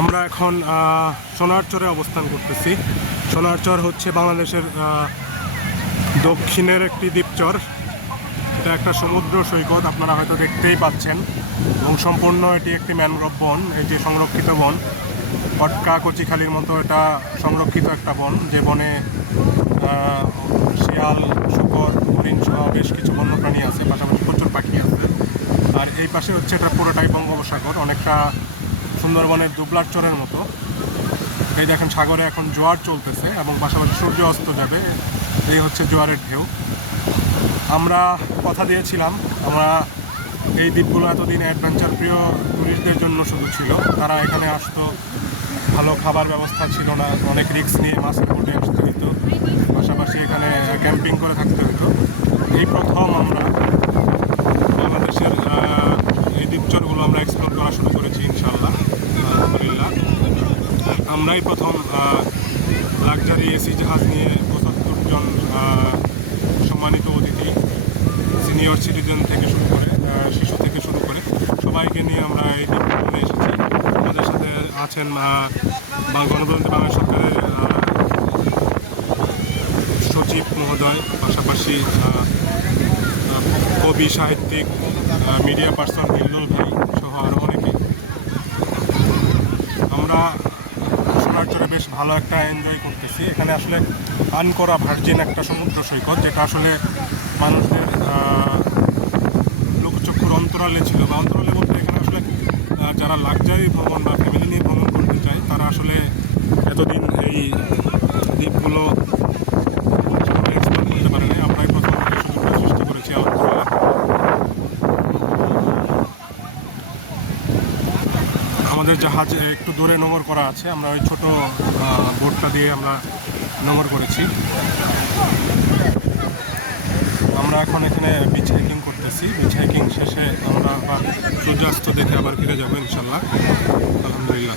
আমরা এখন সোনারচরে অবস্থান করতেছি। সোনারচর হচ্ছে বাংলাদেশের দক্ষিণের একটি দ্বীপচর। এটা একটা সমুদ্র সৈকত, আপনারা হয়তো দেখতেই পাচ্ছেন, এবং সম্পূর্ণ এটি একটি ম্যানগ্রোভ বন, এই যে সংরক্ষিত বন, পটকা কচিখালির মতো এটা সংরক্ষিত একটা বন, যে বনে শিয়াল, শূকর, হরিণ সহ বেশ কিছু বন্যপ্রাণী আছে, পাশাপাশি প্রচুর পাখি আছে। আর এই পাশে হচ্ছে এটা পুরোটাই বঙ্গোপসাগর, অনেকটা সুন্দরবনের দুবলার চরের মতো। এই দেখেন সাগরে এখন জোয়ার চলতেছে এবং পাশাপাশি সূর্য অস্ত যাবে, এই হচ্ছে জোয়ারের ঢেউ। আমরা কথা দিয়েছিলাম, আমরা এই দ্বীপগুলো এতদিন অ্যাডভেঞ্চার প্রিয় ট্যুরিস্টদের জন্য শুধু ছিল, তারা এখানে আসতো, ভালো খাবার ব্যবস্থা ছিল না, অনেক রিস্ক নিয়ে মাছের বোটে আসতে হতো, পাশাপাশি এখানে ক্যাম্পিং করে থাকতে হতো। এই প্রথম আমরা বাংলাদেশের এই দ্বীপচরগুলো আমরা এক্সপ্লোর করা শুরু করেছি ইনশাআল্লাহ, আলহামদুলিল্লাহ। আমরাই প্রথম লাক্সারি এসি জাহাজ নিয়ে ৭৫ জন সম্মানিত অতিথি, সিনিয়র সিটিজেন থেকে শুরু করে শিশু থেকে শুরু করে সবাইকে নিয়ে আমরা এই দ্বীপে এসেছি। আমাদের সাথে আছেন গণতন্ত্রী বাংলাদেশ সরকারের সচিব মহোদয়, পাশাপাশি কবি, সাহিত্যিক, মিডিয়া পার্সন হিল্লুল ভাই সহ আরও অনেকেই। আমরা সোনারচরে বেশ ভালো একটা এনজয় করতেছি। এখানে আসলে আনকরা ভার্জিন একটা সমুদ্র সৈকত, যেটা আসলে মানুষদের লোকচক্ষুর অন্তরালে ছিল, বা অন্তরালে বলতে এখানে আসলে যারা লাক্সারি ভ্রমণ বা ফ্যামিলি নিয়ে ভ্রমণ করতে চায় তারা আসলে এতদিন এই দ্বীপগুলো এক্সপ্লোর করতে পারে নাই। আমরাই প্রথম সুযোগটা সৃষ্টি করেছি আলহামদুলিল্লাহ। আমাদের জাহাজ একটু দূরে নোঙর করা আছে, আমরা ওই ছোটো বোটটা দিয়ে আমরা নোঙর করেছি। আমরা এখন এখানে বিচ হাইকিং করতেছি। বিচ হাইকিং শেষে আমরা আবার সূর্যাস্ত দেখে আবার ফিরে যাবো ইনশাল্লাহ, আলহামদুলিল্লাহ।